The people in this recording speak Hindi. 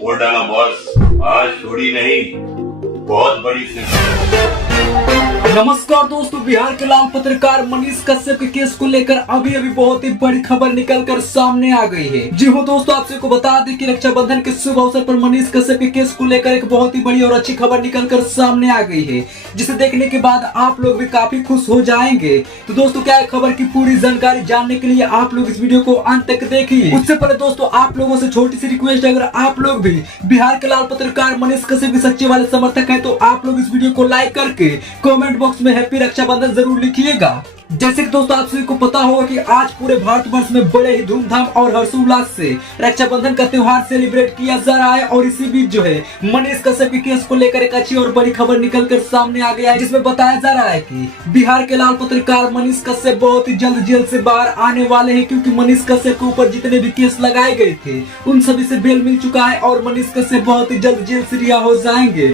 बोल डाला बॉस, आज थोड़ी नहीं बहुत बड़ी नमस्कार दोस्तों, बिहार के लाल पत्रकार मनीष कश्यप के केस को लेकर अभी बहुत ही बड़ी खबर निकलकर सामने आ गई है। जी हो दोस्तों, आप सबको बता दें कि रक्षाबंधन के शुभ अवसर पर मनीष कश्यप के केस को लेकर एक बहुत ही बड़ी और अच्छी खबर निकलकर सामने आ गई है, जिसे देखने के बाद आप लोग भी काफी खुश हो जाएंगे। तो दोस्तों, क्या है खबर की पूरी जानकारी जानने के लिए आप लोग इस वीडियो को अंत तक देखिए। उससे पहले दोस्तों, आप लोगों से छोटी सी रिक्वेस्ट है, अगर आप लोग भी बिहार के लाल पत्रकार मनीष कश्यप के सच्चे वाले समर्थक हैं तो आप लोग इस वीडियो को लाइक करके कमेंट बॉक्स में हैप्पी रक्षाबंधन जरूर लिखिएगा। जैसे कि दोस्तों, आप सभी को पता होगा कि आज पूरे भारतवर्ष में बड़े ही धूमधाम और हर्षोल्लास से रक्षाबंधन का त्योहार सेलिब्रेट किया जा रहा है। और इसी बीच जो है मनीष कश्यप के केस को लेकर एक अच्छी और बड़ी खबर निकलकर सामने आ गया है, जिसमें बताया जा रहा है कि बिहार के लाल पत्रकार मनीष कश्यप बहुत ही जल्द जेल से बाहर आने वाले हैं, क्योंकि मनीष कश्यप के ऊपर जितने भी केस लगाए गए थे उन सभी से बेल मिल चुका है और मनीष कश्यप बहुत ही जल्द जेल से रिहा हो जाएंगे।